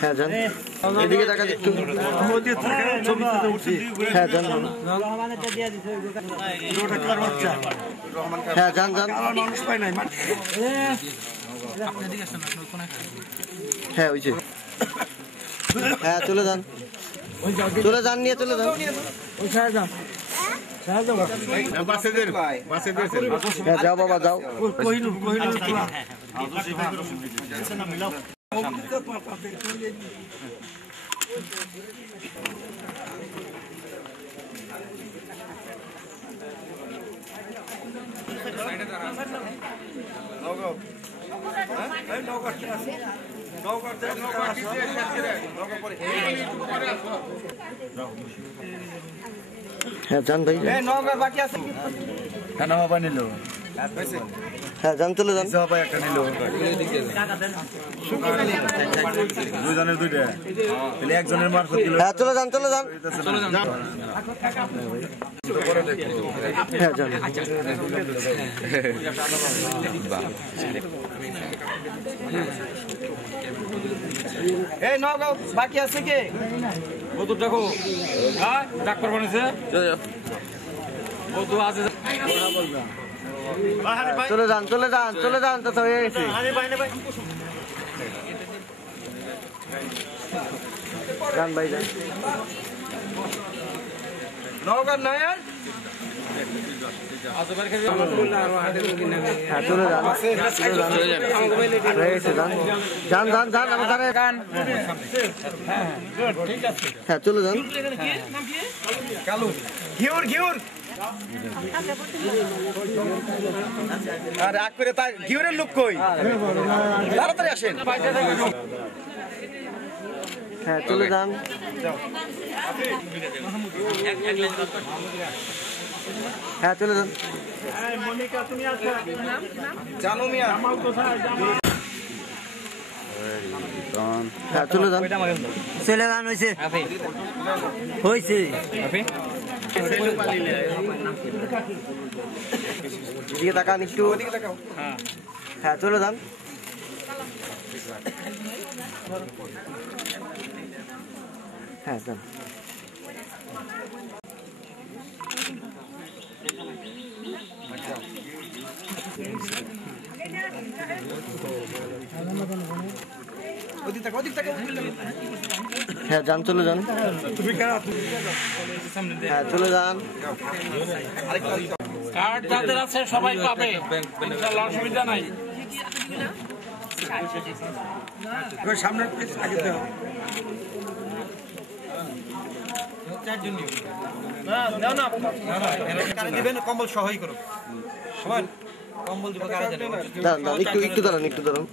হ্যাঁ যান, এদিকে টাকা একটু। হ্যাঁ যান, হ্যাঁ যান যান। হ্যাঁ ওই যে, হ্যাঁ চলে যান, চলে যান, নিয়ে চলে যান। যাও বাবা যাও। হ্যাঁ যান ভাই, হ্যাঁ যান চলে যান। হ্যাঁ চলে যান, চলে যান। হ্যাঁ যান। এই নগাঁও বাকি আছে কে? কত দেখো, হ্যাঁ ডাক্তার বানিয়েছে কত আছে। চলে যান, চলে যান, চলে যান, তো হয়ে গেছে। যান ভাই যান। নগাঁও নয় হ্যাঁ চলে যান, হয়ে গেছে। যান যান যান যান, আমার গান। হ্যাঁ চলে যান। কালু ঘিউর ঘিউর আর রাগ করে তার ঘিউরের লোক কই? তাড়াতাড়ি আসেন। হ্যাঁ চলে যান। হ্যাঁ চলে যান। জানো মিয়া, হ্যাঁ চলে যান, চলে যান। হয়েছে হয়েছে। এদিকে তাকান একটু। হ্যাঁ চলে যান। হ্যাঁ যান। হ্যাঁ যান, চলে যান। হ্যাঁ চলে যান। কার্ড যাদের আছে সবাই পাবে, ইনশাআল্লাহ অসুবিধা নাই। সামনে আগে দেও। দিবেন কম্বল সহই করো সবাই, কম্বল দিব কারা জানে। দাঁড়ান দাঁড়ান, একটু একটু দাঁড়ান, একটু দাঁড়ান।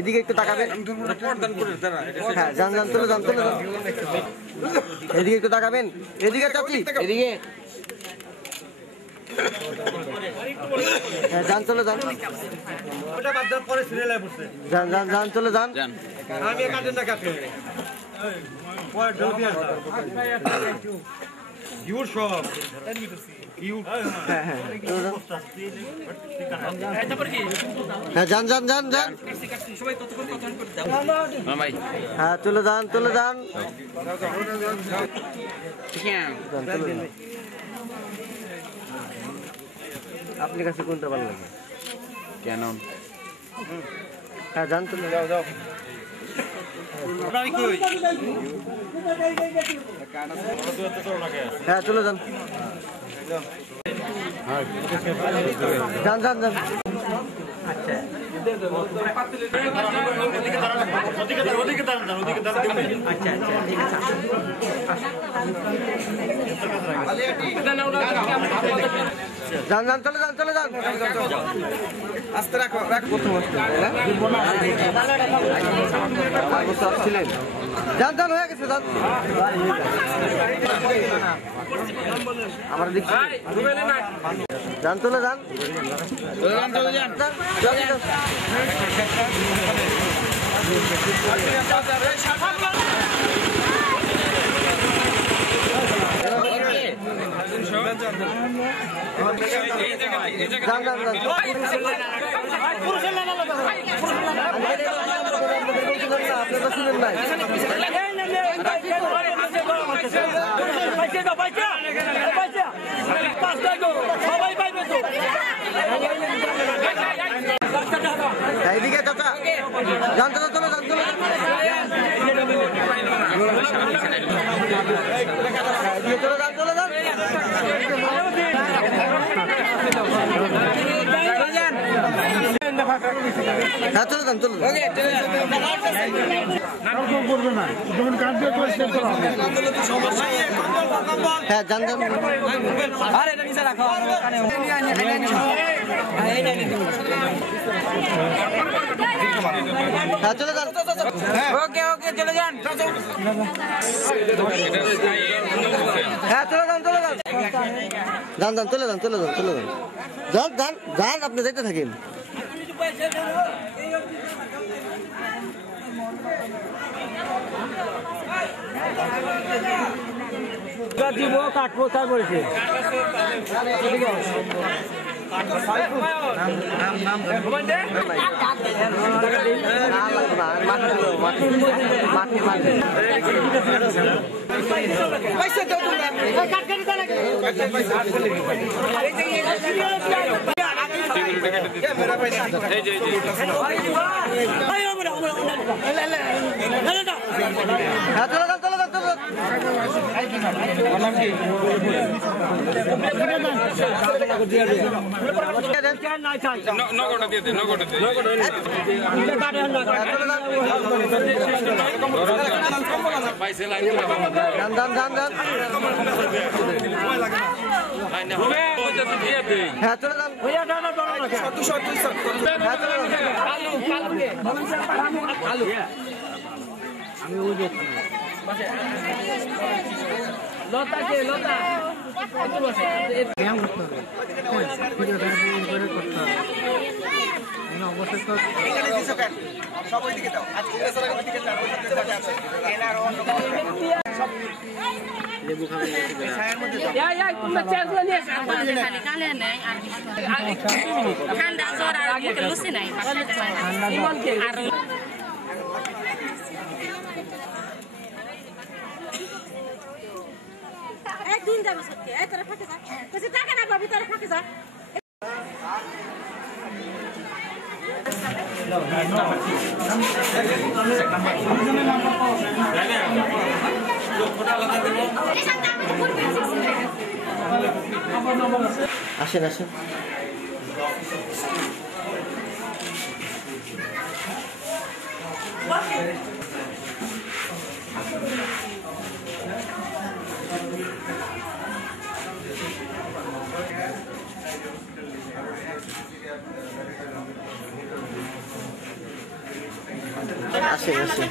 এদিকে একটু তাকাবেন। হ্যাঁ যান যান, চলে যান, চলে যান। এদিকে একটু তাকাবেন, এদিকে চাচি, এদিকে। হ্যাঁ যান, চলে যান। যান যান যান, চলে যান। হ্যাঁ যান যান যান যান। হ্যাঁ চলে যান, চলে যান। আপনার কাছে কোনটা ভালো লাগে? কেন? হ্যাঁ যান, চলে যাও যাও। হ্যাঁ চলে যান। যান যান যান। যান যান, চলে যান, চলে যান। আস্তে রাখো, রাখো। প্রথম আসছিলেন। যান যান হয়ে গেছে যান আমার দেখছি যান চলে যান আপনারা শুনেন নাই এইদিকে চাচা যান চাচা চলে যান চলে যান চলে যান হ্যাঁ চলে যান চলে হ্যাঁ যান যান হ্যাঁ চলে যান ওকে ওকে চলে যান হ্যাঁ চলে যান চলে যান যান যান চলে যান চলে যান চলে যান যান যান যান আপনি যেতে থাকেন দিব কাটবো তাই বলেছে লতা কে লতা ব্যায়াম করতে হবে ভিডিও করতে হবে অবশ্যই তো সব ওইদিকে দাও আজকে ওইদিকে লেবু খাবেন তোমরা চেঞ্জ করে নিয়ে খালি কালে নাই আর ঠান্ডা জ্বর আর মুখে লুচি নাই আর দিন যাবে সত্যি এই তোরা ফাঁকে যা কিছু টাকা না পাবি তোরা ফাঁকে যা আসেন আসেন আসেন আসেন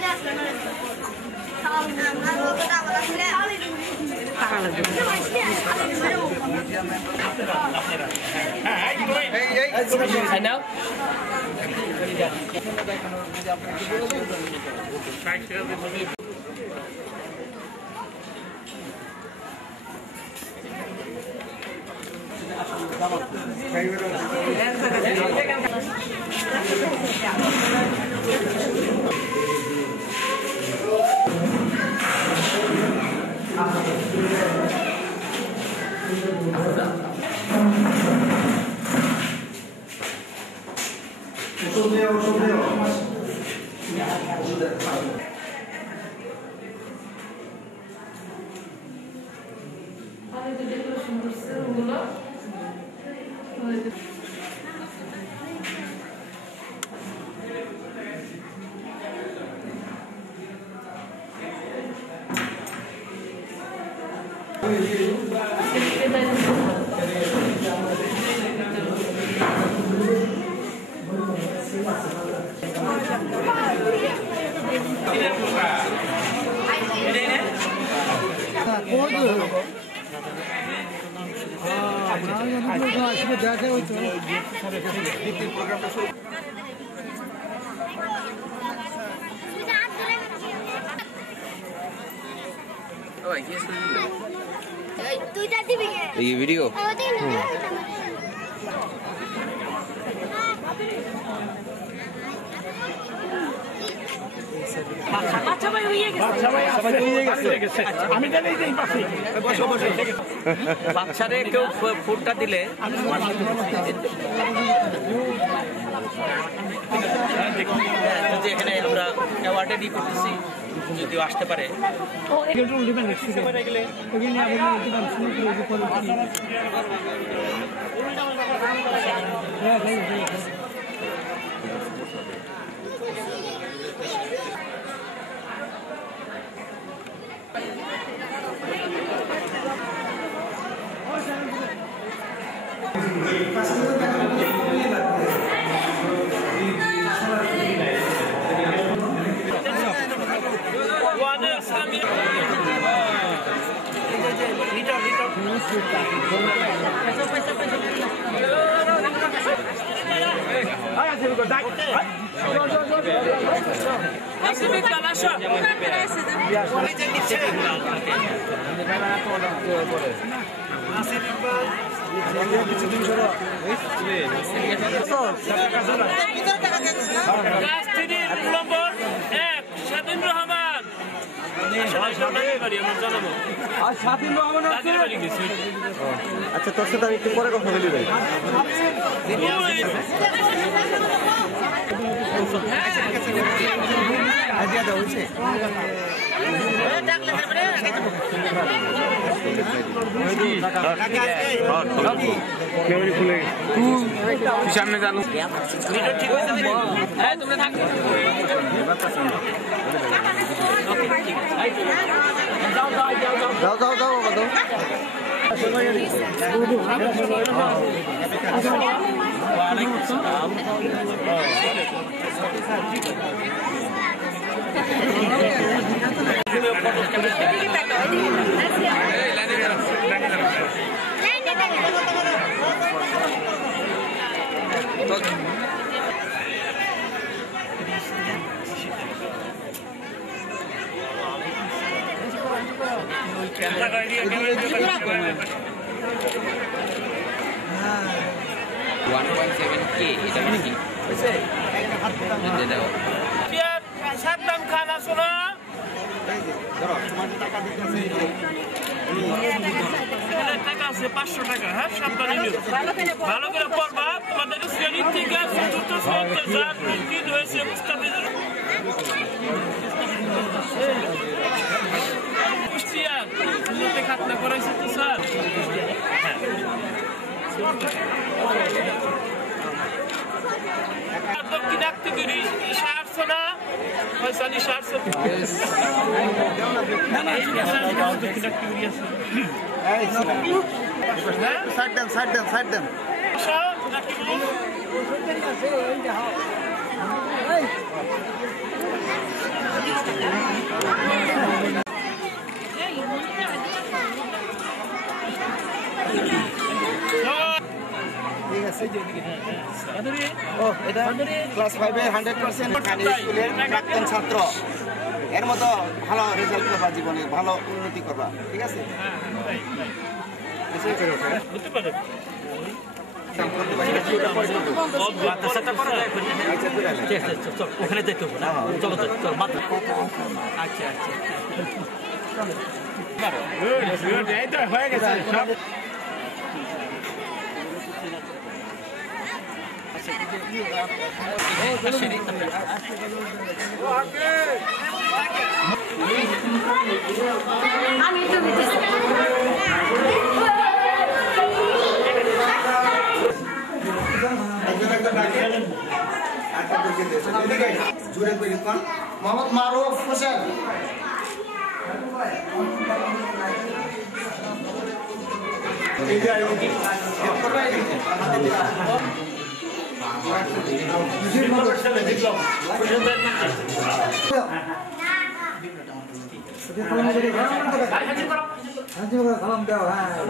এই ভিডিও বাচ্চারে কেউ ফুটটা দিলে এখানে আমরা অ্যাওয়ার্ডে ই করতেছি যদিও আসতে পারে আচ্ছা তোর সাথে আমি একটু পরে কথা বলি ভাই সামনে জানো ঠিক হয়েছে তোমরা থাকো যাও যাও যাও বাবা দাও সাদ্দাম খান আসো না টাকা আছে 500 টাকা হ্যাঁ সাবধানে নিও ভালো করে পড়বা তোমাদের শ্রেণী থেকে চতুর্থ শ্রেণীতে যার দিন হয়েছে মুস্তাফিজুর কুষ্টিয়ার উন্নতি খাতনা করেছে তো স্যার দক্ষিণ আত্মগিরি সারছো না ফয়সালি সারছো সাইড দেন ক্লাস 5 এর 100% খালি স্কুলের প্রাক্তন ছাত্র এর মতো ভালো রেজাল্ট করবা জীবনে ভালো উন্নতি করবা ঠিক আছে ওখানে যেতে হবে না চলো তো চল মাত্র আচ্ছা আচ্ছা হয়ে গেছে সব মোহাম্মদ মারুফ হোসেন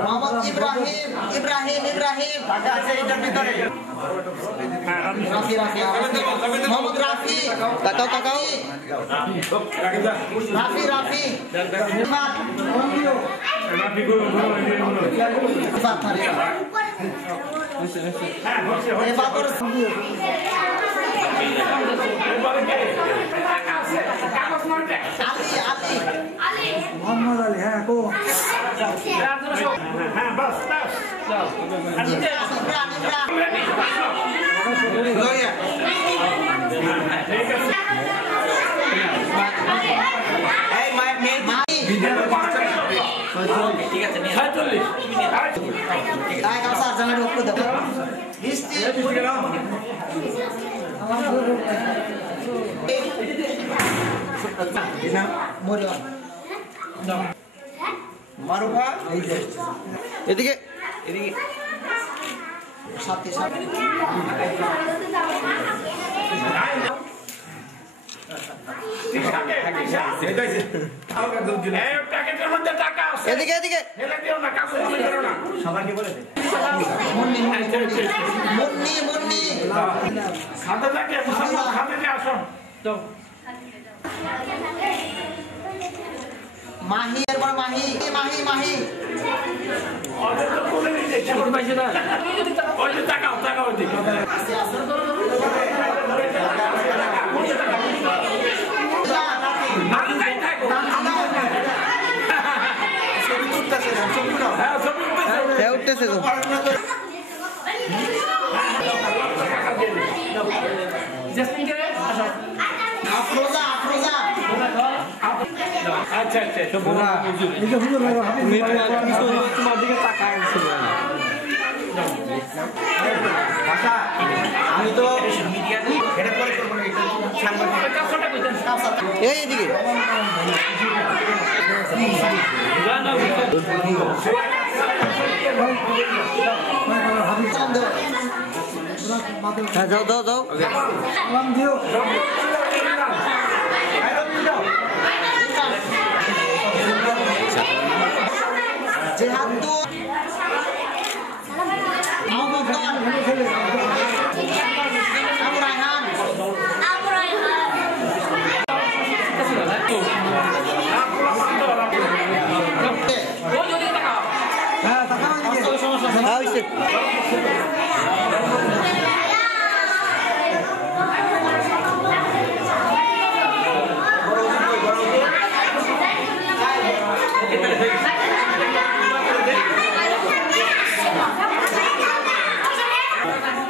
মোহাম্মদ ইব্রাহিম ঢাকা আছে এটার ভিতরে মোহাম্মদ রাফি তাকাও রাফি মোহাম্মদ আলী হ্যাঁ কো মারুফা এদিকে সাথে এদিকে সবাইকে বলে দে মুন্নি খাতে থাকে খাতে আসুন মাহি এরপর মাহি উঠতেছে তো আফরোজা আচ্ছা তোমার দিকে তাকায় আমি তো এটা পরে করবো না, এটা সাংবাদিক এইদিকে হ্যাঁ দাও সালাম দিও জেহাদুল মুবুদ্দান আবু রায়হান হ্যাঁ তাকাও এদিকে হ্যাঁ হইছে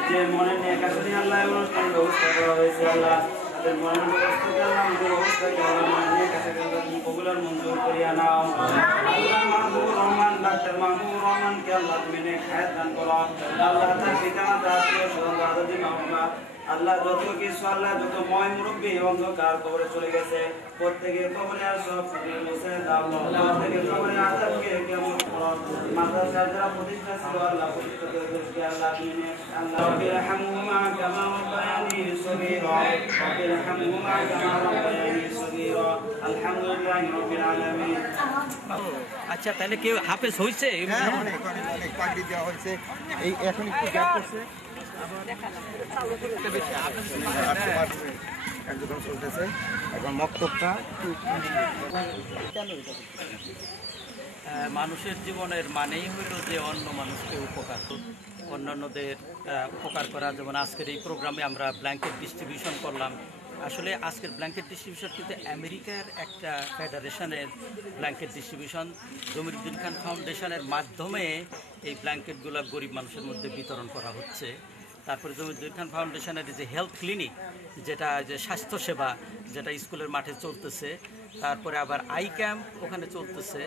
যে মনে নিয়ে একাশনি আল্লাহ অনুষ্ঠান ব্যবস্থা করা হয়েছে আল্লাহ তাদের মনের ব্যবস্থাকে আল্লাহ আমাদের অবস্থাকে আল্লাহ মনে নিয়ে একাশনি কবুলার মঞ্জুর করিয়া নাও আল্লাহ মাহবুব রহমান ডাক্তার মাহবুব রহমানকে আল্লাহ তুমি নেক হায়াত দান করো আল্লাহ তার পিতা মাতা আত্মীয় স্বজন দাদি মা আল্লাহ যত কিছু আল্লাহ যত ময় মুরব্বী অন্ধকার কবরে চলে গেছে প্রত্যেকের কবরে আর সব মুছে দাও প্রত্যেকের কবরে আযাবকে কেমন করো মাদ্রাসার যারা প্রতিষ্ঠা ছিল আল্লাহ প্রতিষ্ঠা করে দেশকে আল্লাহ তুমি আল্লাহ বিরহামহুমা কামা রাব্বায়ানি সগীরা বিরহামহুমা কামা রাব্বায়ানি সগীরা আলহামদুলিল্লাহি রাব্বিল আলামিন। আচ্ছা তাহলে কেউ হাফেজ হইছে হ্যাঁ অনেক পাগড়ি দেওয়া হয়েছে এই এখন একটু গ্যাপ করছে কার্যক্রম চলতেছে এখন মক্তবটা মানুষের জীবনের মানেই হইল যে অন্য মানুষকে উপকার অন্যান্যদের উপকার করা। যেমন আজকের এই প্রোগ্রামে আমরা ব্ল্যাঙ্কেট ডিস্ট্রিবিউশন করলাম। আসলে আজকের ব্ল্যাঙ্কেট ডিস্ট্রিবিউশন কিন্তু আমেরিকার একটা ফেডারেশনের ব্ল্যাঙ্কেট ডিস্ট্রিবিউশন জমিরুদ্দিন খান ফাউন্ডেশনের মাধ্যমে এই ব্ল্যাঙ্কেটগুলো গরিব মানুষের মধ্যে বিতরণ করা হচ্ছে। তারপরে জমিরুদ্দিন খান ফাউন্ডেশনের যে হেলথ ক্লিনিক, যেটা যে স্বাস্থ্যসেবা যেটা স্কুলের মাঠে চলতেছে, তারপরে আবার আই ক্যাম্প ওখানে চলতেছে,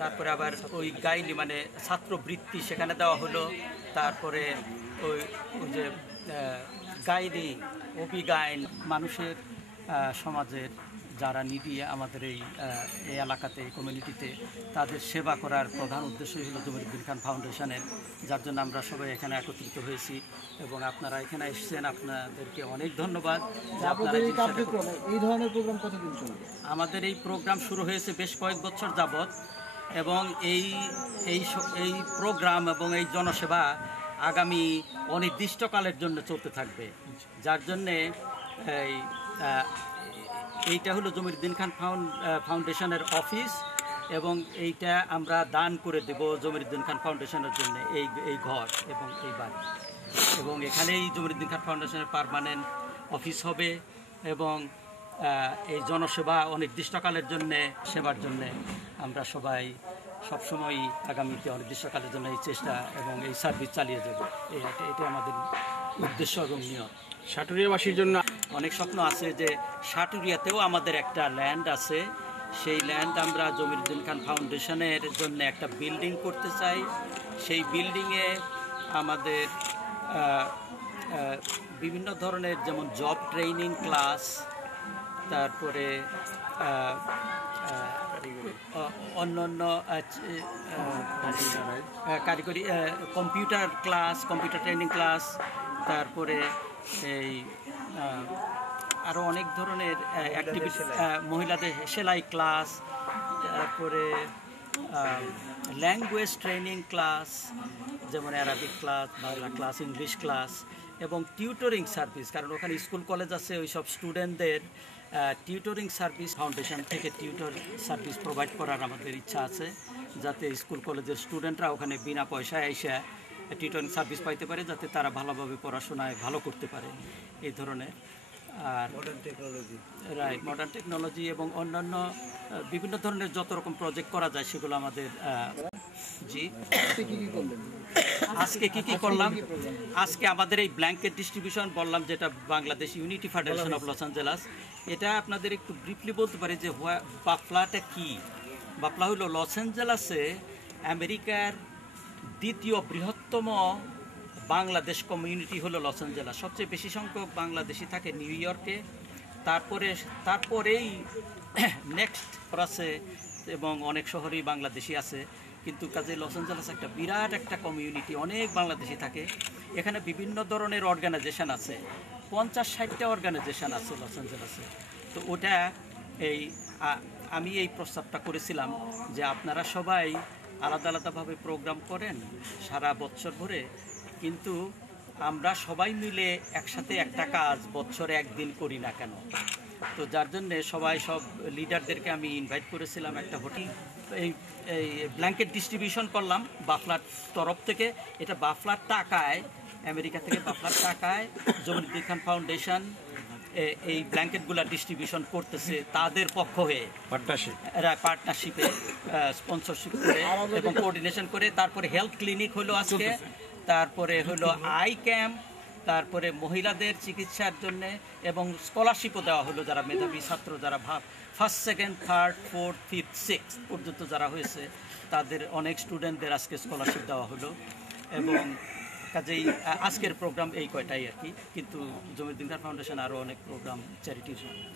তারপরে আবার ওই গাইনি মানে ছাত্রবৃত্তি সেখানে দেওয়া হলো, তারপরে ওই যে গাইনি ওপি গাইন মানুষের সমাজের যারা নিডি আমাদের এই এলাকাতে এই কমিউনিটিতে তাদের সেবা করার প্রধান উদ্দেশ্যই হলো জমিরুদ্দিন খান ফাউন্ডেশনের, যার জন্য আমরা সবাই এখানে একত্রিত হয়েছি এবং আপনারা এখানে এসেছেন, আপনাদেরকে অনেক ধন্যবাদ। এই ধরনের প্রোগ্রাম কতদিন চলবে? আমাদের এই প্রোগ্রাম শুরু হয়েছে বেশ কয়েক বছর যাবৎ এবং এই প্রোগ্রাম এবং এই জনসেবা আগামী অনির্দিষ্টকালের জন্য চলতে থাকবে, যার জন্যে এইটা হলো জমিরুদ্দিন খান ফাউন্ডেশনের অফিস এবং এইটা আমরা দান করে দেব জমিরুদ্দিন খান ফাউন্ডেশনের জন্য এই ঘর এবং এই বাড়ি, এবং এখানেই জমিরুদ্দিন খান ফাউন্ডেশনের পার্মানেন্ট অফিস হবে এবং এই জনসেবা অনির্দিষ্টকালের জন্যে সেবার জন্যে আমরা সবাই সবসময় আগামীতে অনির্দিষ্টকালের জন্য এই চেষ্টা এবং এই সার্ভিস চালিয়ে যাব, এটা আমাদের উদ্দেশ্য এবং নিয়ত। সাটুরিয়াবাসীর জন্য অনেক স্বপ্ন আছে যে সাটুরিয়াতেও আমাদের একটা ল্যান্ড আছে, সেই ল্যান্ড আমরা জমিরুদ্দিন খান ফাউন্ডেশনের জন্য একটা বিল্ডিং করতে চাই। সেই বিল্ডিংয়ে আমাদের বিভিন্ন ধরনের যেমন জব ট্রেনিং ক্লাস, তারপরে অন্যান্য কারিগরি কম্পিউটার ট্রেনিং ক্লাস, তারপরে এই আরও অনেক ধরনের অ্যাক্টিভিটি, মহিলাদের সেলাই ক্লাস, তারপরে ল্যাঙ্গুয়েজ ট্রেনিং ক্লাস যেমন Arabic class, Bangla class, English class এবং টিউটরিং সার্ভিস, কারণ ওখানে স্কুল কলেজ আছে, ওই সব স্টুডেন্টদের টিউটরিং সার্ভিস ফাউন্ডেশন থেকে টিউটর সার্ভিস প্রোভাইড করার আমাদের ইচ্ছা আছে, যাতে স্কুল কলেজের স্টুডেন্টরা ওখানে বিনা পয়সায় এসে টিউটরিং সার্ভিস পাইতে পারে, যাতে তারা ভালোভাবে পড়াশোনায় ভালো করতে পারে এই ধরনের। আর মডার্ন টেকনোলজি এবং অন্যান্য বিভিন্ন ধরনের যত রকম প্রজেক্ট করা যায় সেগুলো আমাদের। জি, আজকে কি করলাম? আজকে আমাদের এই ব্ল্যাঙ্কেট ডিস্ট্রিবিউশন বললাম, যেটা Bangladesh unity federation of Los Angeles, এটা আপনাদের একটু ব্রিফলি বলতে পারি যে বাফলাটা কি। বাফলা হলো লস অ্যাঞ্জেলাসে আমেরিকার দ্বিতীয় বৃহত্তম বাংলাদেশ কমিউনিটি হলো লস অ্যাঞ্জেলাস। সবচেয়ে বেশি সংখ্যক বাংলাদেশি থাকে নিউ ইয়র্কে, তারপরেই নেক্সট আছে এবং অনেক শহরেই বাংলাদেশি আছে, কিন্তু কাজে লস অ্যাঞ্জেলাস একটা বিরাট একটা কমিউনিটি, অনেক বাংলাদেশি থাকে এখানে। বিভিন্ন ধরনের অর্গানাইজেশন আছে, 50-60টা অর্গানাইজেশন আছে লস অ্যাঞ্জেলাসে। তো ওটা আমি এই প্রস্তাবটা করেছিলাম যে আপনারা সবাই আলাদা আলাদাভাবে প্রোগ্রাম করেন সারা বছর ধরে, কিন্তু আমরা সবাই মিলে একসাথে একটা কাজ বছরে একদিন করি না কেন? তো যার জন্যে সব লিডারদেরকে আমি ইনভাইট করেছিলাম একটা হোটেল, এই ব্ল্যাঙ্কেট ডিস্ট্রিবিউশন করলাম বাফলার তরফ থেকে। এটা বাফলার টাকায়, আমেরিকা থেকে বাফলার টাকায় জমিরুদ্দিন খান ফাউন্ডেশন এই ব্ল্যাঙ্কেটগুলো ডিস্ট্রিবিউশন করতেছে তাদের পক্ষ হয়ে, পার্টনারশিপে স্পন্সরশিপ করে এবং কোঅর্ডিনেশন করে। তারপরে হেলথ ক্লিনিক হলো আজকে, তারপরে হলো আই ক্যাম্প, তারপরে মহিলাদের চিকিৎসার জন্য এবং স্কলারশিপও দেওয়া হলো যারা মেধাবী ছাত্র, যারা first, second, third, fourth, fifth, six পর্যন্ত যারা হয়েছে তাদের অনেক স্টুডেন্টদের আজকে স্কলারশিপ দেওয়া হলো। এবং কাজেই আজকের প্রোগ্রাম এই কয়টাই আর কি, কিন্তু জমিরুদ্দিন খান ফাউন্ডেশন আরও অনেক প্রোগ্রাম, চ্যারিটি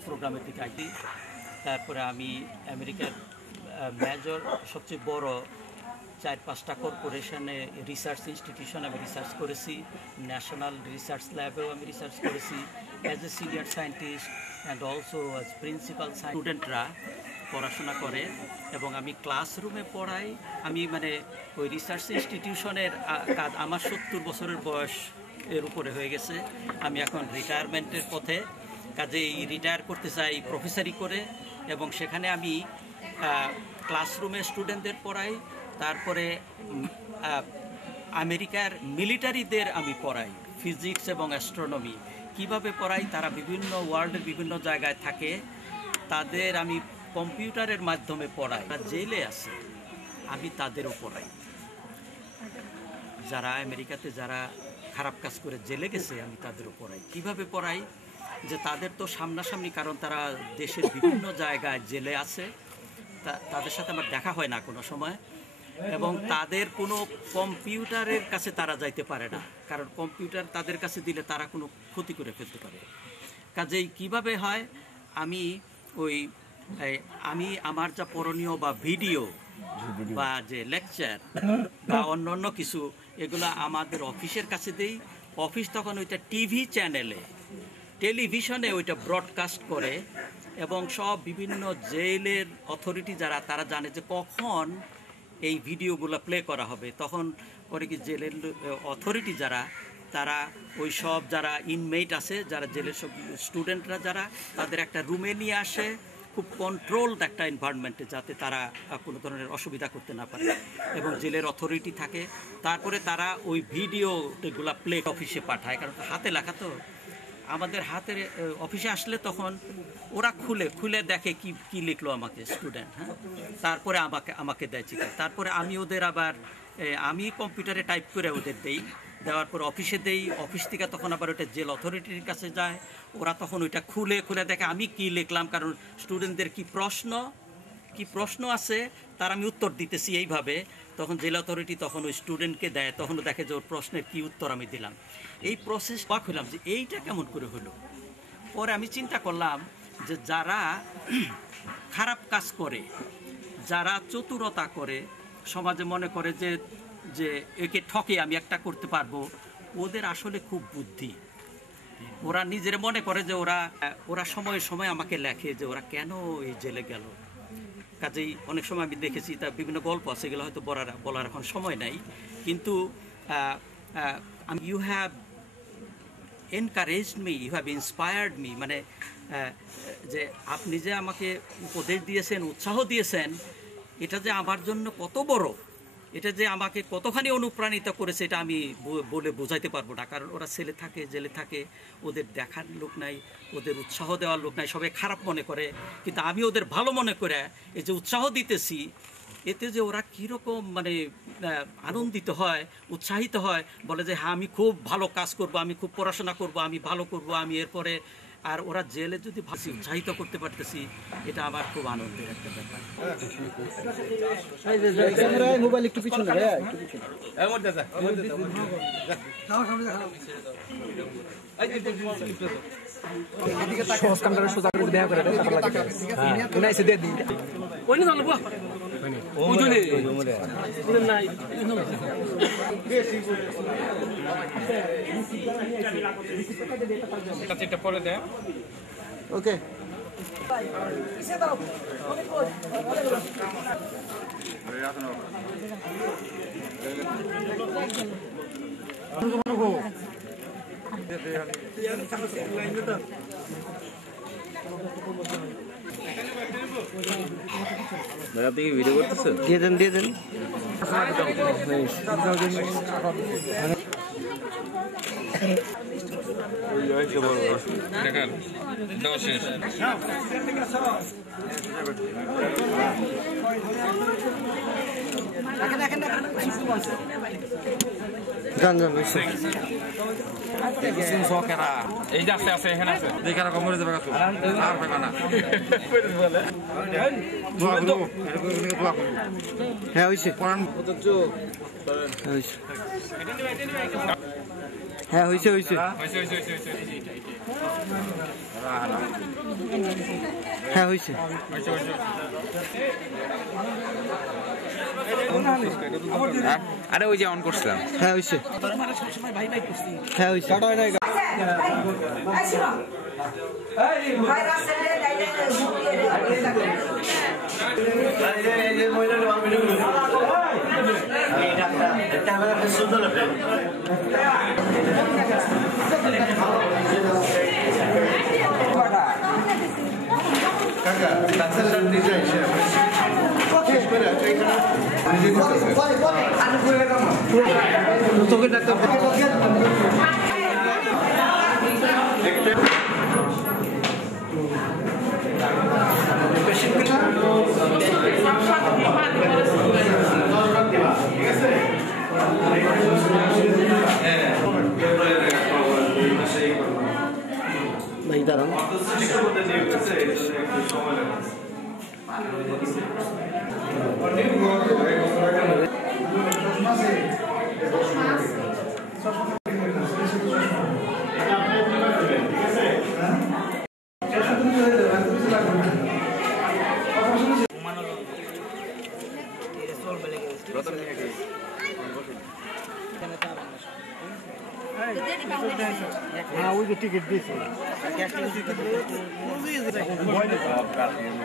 প্রোগ্রামের দিকে আগে। তারপরে আমি আমেরিকার মেজর সবচেয়ে বড় 4-5টা কর্পোরেশনে রিসার্চ ইনস্টিটিউশন আমি রিসার্চ করেছি, ন্যাশনাল রিসার্চ ল্যাবেও আমি রিসার্চ করেছি as a senior scientist and also as principal science. স্টুডেন্টরা পড়াশোনা করে এবং আমি ক্লাসরুমে পড়াই। আমি ওই রিসার্চ ইনস্টিটিউশনের কাজ, আমার 70 বছরের বয়স এর উপরে হয়ে গেছে, আমি এখন রিটায়ারমেন্টের পথে, কাজেই রিটায়ার করতে চাই প্রফেসরি করে, এবং সেখানে আমি ক্লাসরুমে স্টুডেন্টদের পড়াই। তারপরে আমেরিকার মিলিটারিদের আমি পড়াই ফিজিক্স এবং অ্যাস্ট্রোনমি। কিভাবে পড়াই? তারা বিভিন্ন ওয়ার্ল্ডের বিভিন্ন জায়গায় থাকে, তাদের আমি কম্পিউটারের মাধ্যমে পড়াই। জেলে আছে, আমি তাদেরও পড়াই। যারা আমেরিকাতে যারা খারাপ কাজ করে জেলে গেছে আমি তাদেরও পড়াই। কিভাবে পড়াই? যে তাদের তো সামনাসামনি, কারণ তারা দেশের বিভিন্ন জায়গায় জেলে আছে, তাদের সাথে আমার দেখা হয় না কোনো সময়, এবং তাদের কোনো কম্পিউটারের কাছে তারা যাইতে পারে না, কারণ কম্পিউটার তাদের কাছে দিলে তারা কোনো ক্ষতি করে ফেলতে পারে। কাজেই কিভাবে হয়, আমি ওই আমি আমার যা করণীয় বা ভিডিও বা যে লেকচার বা অন্য কিছু এগুলো আমাদের অফিসের কাছে দেই। অফিস তখন ওইটা টিভি চ্যানেলে টেলিভিশনে ওইটা ব্রডকাস্ট করে এবং সব বিভিন্ন জেলের অথরিটি যারা তারা জানে যে কখন এই ভিডিওগুলো প্লে করা হবে। তখন করে কি জেলের অথরিটি যারা তারা ওই সব যারা ইনমেট আছে যারা জেলের সব স্টুডেন্টরা যারা তাদের একটা রুমে নিয়ে আসে খুব কন্ট্রোলড একটা এনভায়রনমেন্টে, যাতে তারা কোনো ধরনের অসুবিধা করতে না পারে এবং জেলের অথরিটি থাকে। তারপরে তারা ওই ভিডিওগুলো প্লে অফিসে পাঠায়, কারণ হাতে লেখা তো। আমাদের হাতের অফিসে আসলে তখন ওরা খুলে দেখে কি লিখলো আমাকে স্টুডেন্ট, হ্যাঁ, তারপরে আমাকে দেয় চিঠি। তারপরে আমি ওদের আবার আমি কম্পিউটারে টাইপ করে ওদের দেওয়ার পর অফিসে দেই। অফিস থেকে তখন আবার ওইটা জেল অথরিটির কাছে যায়, ওরা তখন ওইটা খুলে দেখে আমি কি লিখলাম, কারণ স্টুডেন্টদের কি প্রশ্ন আছে তার আমি উত্তর দিতেছি এইভাবে। তখন জেল অথরিটি তখন ওই স্টুডেন্টকে দেয়, তখনও দেখে যে ওর প্রশ্নের কি উত্তর আমি দিলাম। এই প্রসেস অবাক হলাম যে এইটা কেমন করে হলো। পরে আমি চিন্তা করলাম যে যারা খারাপ কাজ করে, যারা চতুরতা করে, সমাজে মনে করে যে একে ঠকে আমি একটা করতে পারবো, ওদের আসলে খুব বুদ্ধি। ওরা নিজের মনে করে যে ওরা সময়ে আমাকে লেখে যে ওরা কেন এই জেলে গেল। কাজেই অনেক সময় আমি দেখেছি, তার বিভিন্ন গল্প আছে, এগুলো হয়তো বলার এখন সময় নাই, কিন্তু you have encouraged me, you have inspired me, মানে যে আপনি যে আমাকে উপদেশ দিয়েছেন, উৎসাহ দিয়েছেন, এটা যে আমার জন্য কত বড়, এটা যে আমাকে কতখানি অনুপ্রাণিত করেছে এটা আমি বলে বোঝাইতে পারবো না। কারণ ওরা জেলে থাকে, ওদের দেখার লোক নাই, ওদের উৎসাহ দেওয়ার লোক নাই, সবাই খারাপ মনে করে। কিন্তু আমি ওদের ভালো মনে করে এই যে উৎসাহ দিতেছি, এতে যে ওরা কীরকম মানে আনন্দিত হয়, উৎসাহিত হয়, বলে যে হ্যাঁ আমি খুব ভালো কাজ করব, আমি খুব পড়াশোনা করব, আমি ভালো করব, আমি এরপরে। আর ওরা জেলে যদি উৎসাহিত করতে পারতেছি, এটা আমার খুব আনন্দের একটা ব্যাপার। মোবাইল একটু পিছনে পরে দেয়। ওকে আপনি কি ভিডিও করতেছেন? দিয়ে দেন দেখেন দেওয়া শেষ। এই যে আছে এখানে আছে দেখে রকম করে যাবে আর পাবে না। হ্যাঁ হয়েছে হ্যাঁ হয়েছে হ্যাঁ হয়েছে আরে ওই যে অন করছিলাম। হ্যাঁ হয়েছে হ্যাঁ হয়েছে ভাই দাঁড়ান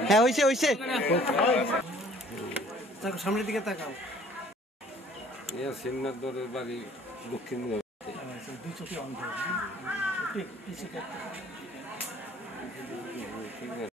হ্যাঁ হইছে হইছে সামনের দিকে তাকাও সিন্নাদরের বাড়ি দক্ষিণ দুই চোখে অন্ধ ঠিক